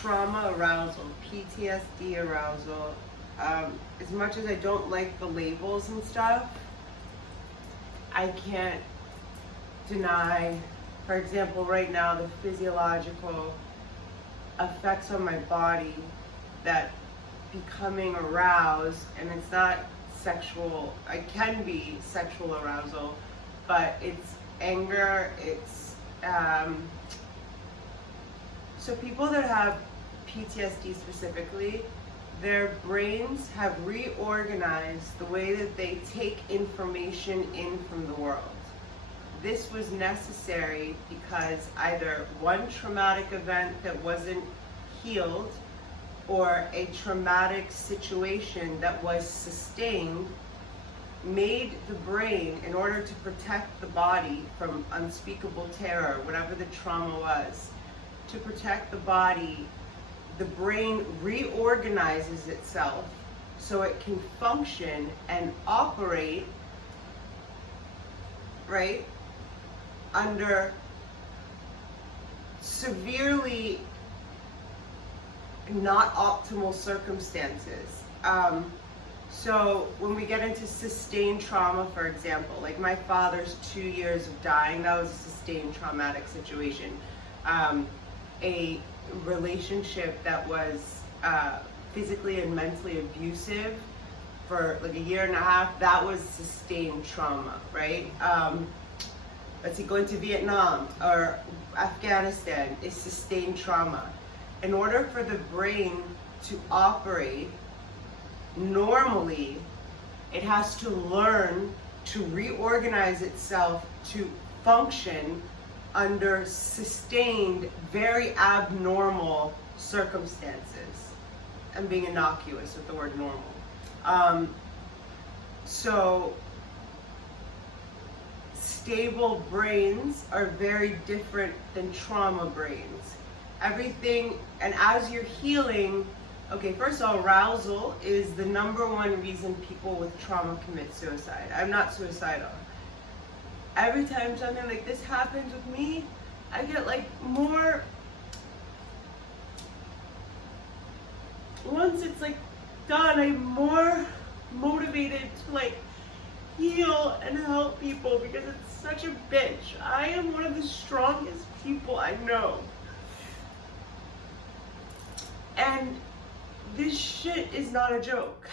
trauma arousal, PTSD arousal. As much as I don't like the labels and stuff, I can't deny, for example, right now, the physiological effects on my body that becoming aroused, and it's not sexual, it can be sexual arousal, but it's anger, it's, so people that have PTSD specifically, their brains have reorganized the way that they take information in from the world. This was necessary because either one traumatic event that wasn't healed or a traumatic situation that was sustained made the brain, in order to protect the body from unspeakable terror, whatever the trauma was, to protect the body, the brain reorganizes itself so it can function and operate, right, under severely not optimal circumstances. So when we get into sustained trauma, for example, like my father's 2 years of dying, that was a sustained traumatic situation. A relationship that was physically and mentally abusive for like a year and a half, that was sustained trauma, right? Let's see, going to Vietnam or Afghanistan is sustained trauma. In order for the brain to operate normally, it has to learn to reorganize itself to function under sustained, very abnormal circumstances. I'm being innocuous with the word normal. So stable brains are very different than trauma brains. Everything, and as you're healing, okay, first of all, arousal is the #1 reason people with trauma commit suicide. I'm not suicidal. Every time something like this happens with me, I get like more, once it's like done, I'm more motivated to like heal and help people because it's such a bitch. I am one of the strongest people I know. And this shit is not a joke,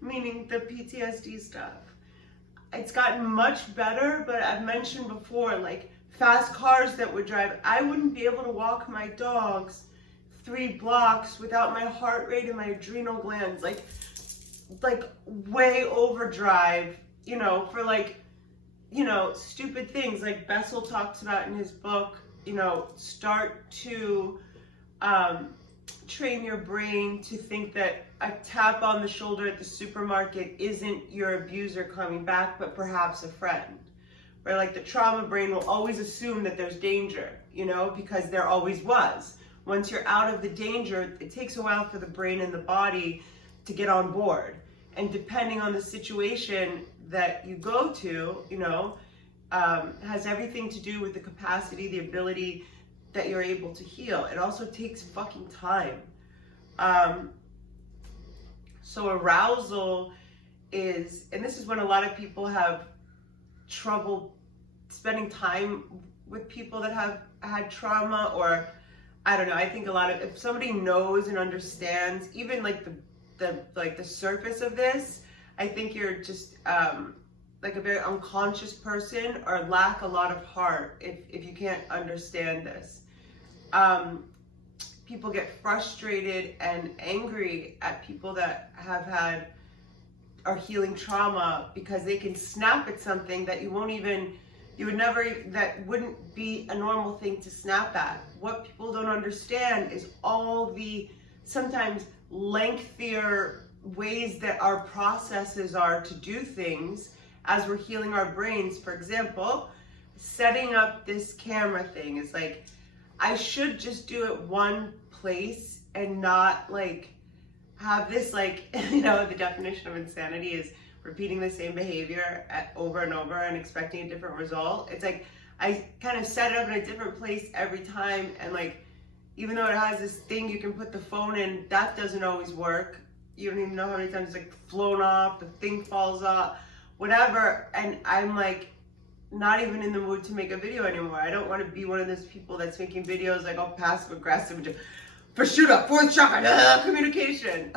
meaning the PTSD stuff. It's gotten much better, but I've mentioned before, like fast cars that would drive, I wouldn't be able to walk my dogs 3 blocks without my heart rate and my adrenal glands, like way overdrive, you know, for like, you know, stupid things like Bessel talks about in his book, you know, start to train your brain to think that a tap on the shoulder at the supermarket isn't your abuser coming back, but perhaps a friend. Where like the trauma brain will always assume that there's danger, you know, because there always was. Once you're out of the danger, it takes a while for the brain and the body to get on board. And depending on the situation that you go to, you know, has everything to do with the capacity, the ability that you're able to heal. It also takes fucking time. So arousal is, and this is when a lot of people have trouble spending time with people that have had trauma, or I don't know, I think a lot of, if somebody knows and understands even like the surface of this, I think you're just like a very unconscious person or lack a lot of heart if you can't understand this. People get frustrated and angry at people that have had or healing trauma because they can snap at something that you would never, that wouldn't be a normal thing to snap at. What people don't understand is all the sometimes lengthier ways that our processes are to do things as we're healing our brains. For example, setting up this camera thing is like, I should just do it one place and not like have this like, you know, the definition of insanity is repeating the same behavior over and over and expecting a different result. It's like, I kind of set it up in a different place every time, and like, even though it has this thing you can put the phone in, that doesn't always work. You don't even know how many times it's like flown off, the thing falls off, whatever. And I'm like, not even in the mood to make a video anymore. I don't want to be one of those people that's making videos like all passive aggressive, for shoot up, fourth chakra, communication.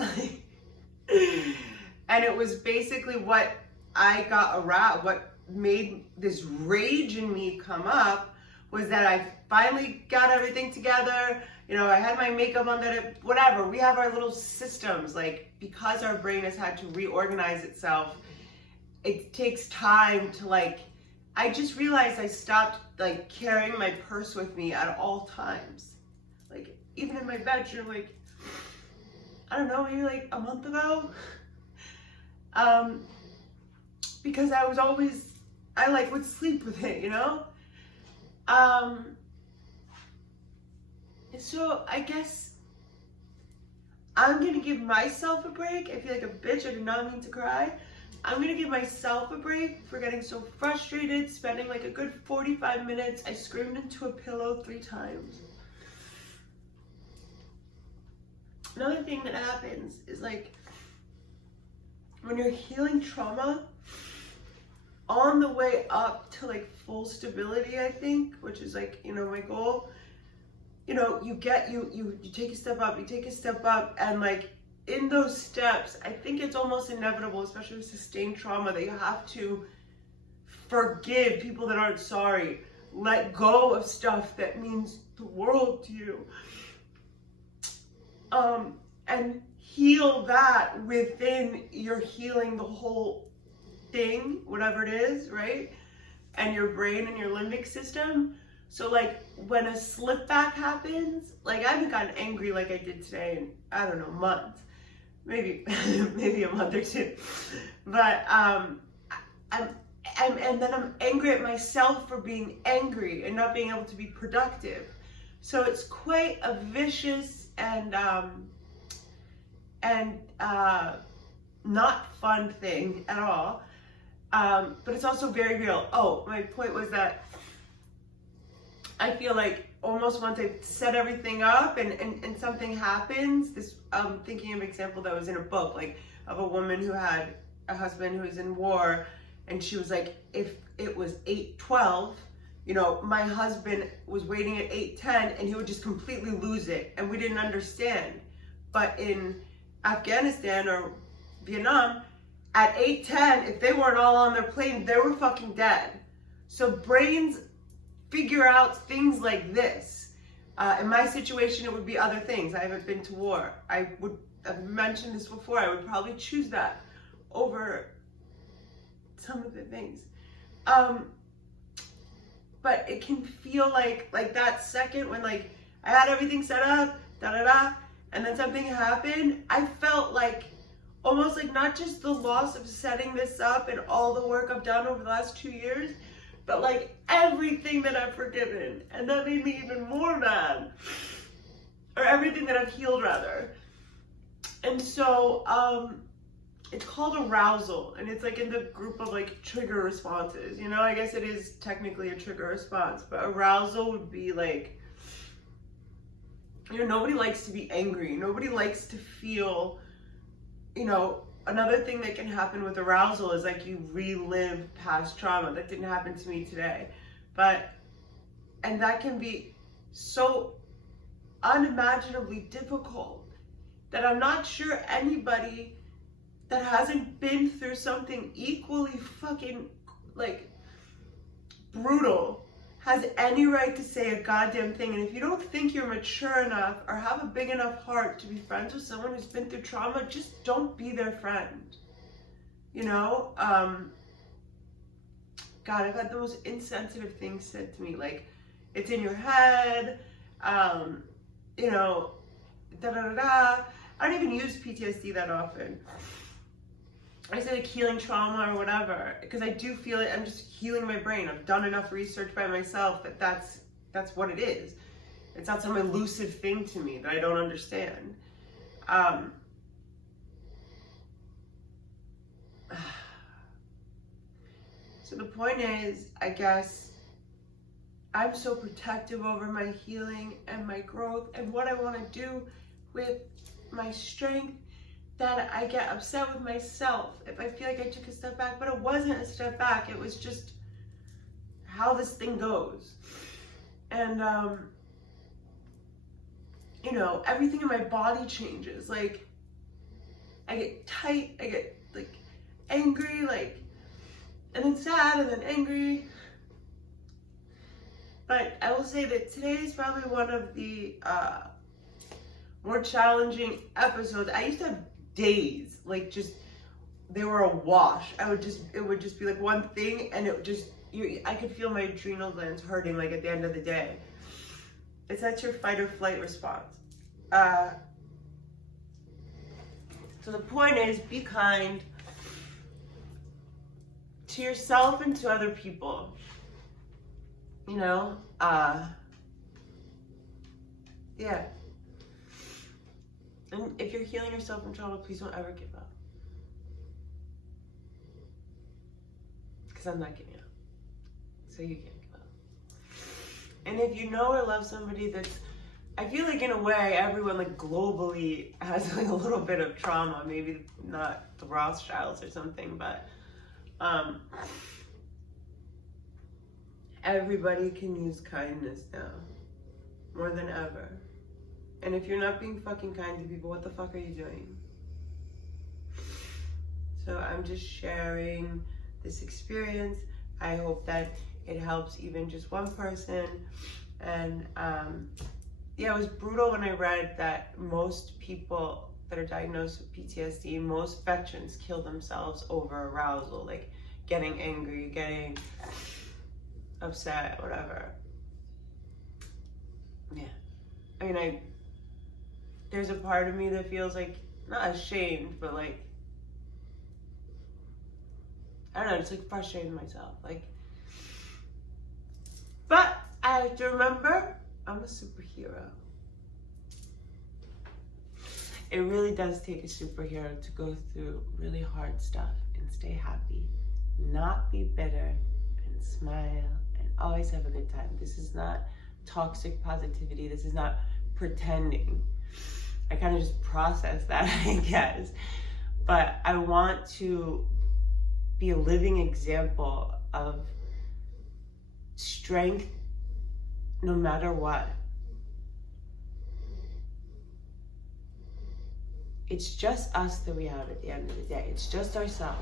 And it was basically what I got around, what made this rage in me come up was that I finally got everything together. You know, I had my makeup on, that whatever. We have our little systems, like, because our brain has had to reorganize itself, it takes time to, like, I just realized I stopped, like, carrying my purse with me at all times. Like, even in my bedroom, like, I don't know, maybe like a month ago. Because I was always, I like would sleep with it, you know? So I guess I'm gonna give myself a break. I feel like a bitch, I did not mean to cry. I'm gonna give myself a break for getting so frustrated, spending like a good 45 minutes. I screamed into a pillow 3 times. Another thing that happens is, like, when you're healing trauma, on the way up to like full stability, I think, which is like, you know, my goal, you know, you take a step up, you take a step up, and like in those steps, I think it's almost inevitable, especially with sustained trauma, that you have to forgive people that aren't sorry, let go of stuff that means the world to you, and heal that within your healing the whole thing, whatever it is, right? And your brain and your limbic system. So like when a slip back happens, like I haven't gotten angry like I did today in, I don't know, months, maybe maybe a month or 2, but and then I'm angry at myself for being angry and not being able to be productive. So it's quite a vicious and not fun thing at all. But it's also very real. Oh, my point was that I feel like almost once I set everything up and something happens, this, thinking of an example that was in a book, like of a woman who had a husband who was in war, and she was like, if it was 8:12, you know, my husband was waiting at 8:10 and he would just completely lose it. And we didn't understand. But in Afghanistan or Vietnam, at 8:10, if they weren't all on their plane, they were fucking dead. So brains figure out things like this. In my situation, it would be other things. I haven't been to war. I've mentioned this before, I would probably choose that over some of the things. But it can feel like that second when like I had everything set up, and then something happened, I felt like almost like not just the loss of setting this up and all the work I've done over the last 2 years, but like everything that I've forgiven. And that made me even more mad. Or everything that I've healed, rather. And so, it's called Arousal, and it's like in the group of like trigger responses. You know, I guess it is technically a trigger response, but arousal would be like, you know, nobody likes to be angry. Nobody likes to feel, you know, another thing that can happen with arousal is like you relive past trauma. That didn't happen to me today, and that can be so unimaginably difficult that I'm not sure anybody that hasn't been through something equally fucking like brutal has any right to say a goddamn thing. And if you don't think you're mature enough or have a big enough heart to be friends with someone who's been through trauma, just don't be their friend. You know? God, I've had the most insensitive things said to me, like, it's in your head, you know, I don't even use PTSD that often. I say like healing trauma or whatever, because I do feel it. I'm just healing my brain. I've done enough research by myself that that's what it is. It's not some elusive thing to me that I don't understand. So the point is, I guess, I'm so protective over my healing and my growth and what I want to do with my strength that I get upset with myself if I feel like I took a step back, but it wasn't a step back. It was just how this thing goes. And, you know, everything in my body changes. Like, I get tight, I get like angry, like, and then sad, and then angry. But I will say that today is probably one of the more challenging episodes. I used to have days, like, just, they were a wash. It would just be like one thing, and it would just, I could feel my adrenal glands hurting, like, at the end of the day. That's your fight or flight response. So the point is, be kind to yourself and to other people. You know, yeah. And if you're healing yourself from trauma, please don't ever give up. Because I'm not giving up. So you can't give up. And if you know or love somebody that's, I feel like in a way, everyone like globally has like a little bit of trauma, maybe not the Rothschilds or something, but everybody can use kindness now, more than ever. And if you're not being fucking kind to people, what the fuck are you doing? So I'm just sharing this experience. I hope that it helps even just one person. And yeah, it was brutal when I read that most people that are diagnosed with PTSD, most veterans kill themselves over arousal, like getting angry, getting upset, whatever. Yeah. I mean, there's a part of me that feels like, not ashamed, but like, I don't know, just like frustrating myself. Like, but I have to remember, I'm a superhero. It really does take a superhero to go through really hard stuff and stay happy, not be bitter, and smile, and always have a good time. This is not toxic positivity. This is not pretending. I kind of just process that, I guess. But I want to be a living example of strength no matter what. It's just us that we have at the end of the day. It's just ourselves.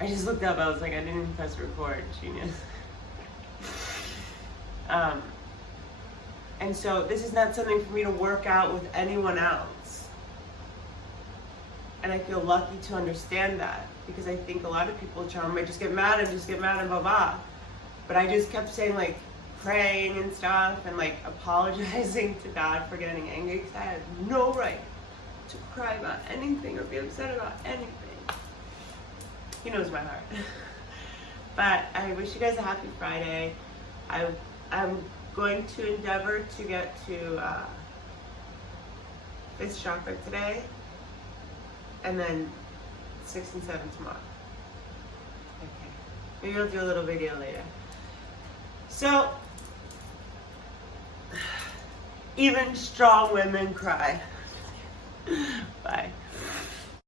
I just looked up, I was like, I didn't even press record, genius. And so this is not something for me to work out with anyone else. And I feel lucky to understand that, because I think a lot of people with trauma might just get mad and blah blah. But I just kept saying, like, praying and stuff and like apologizing to God for getting angry, because I had no right to cry about anything or be upset about anything. He knows my heart. But I wish you guys a happy Friday. I'm going to endeavor to get to this chakra today, and then 6 and 7 tomorrow. Okay. Maybe I'll do a little video later. So, even strong women cry. Bye.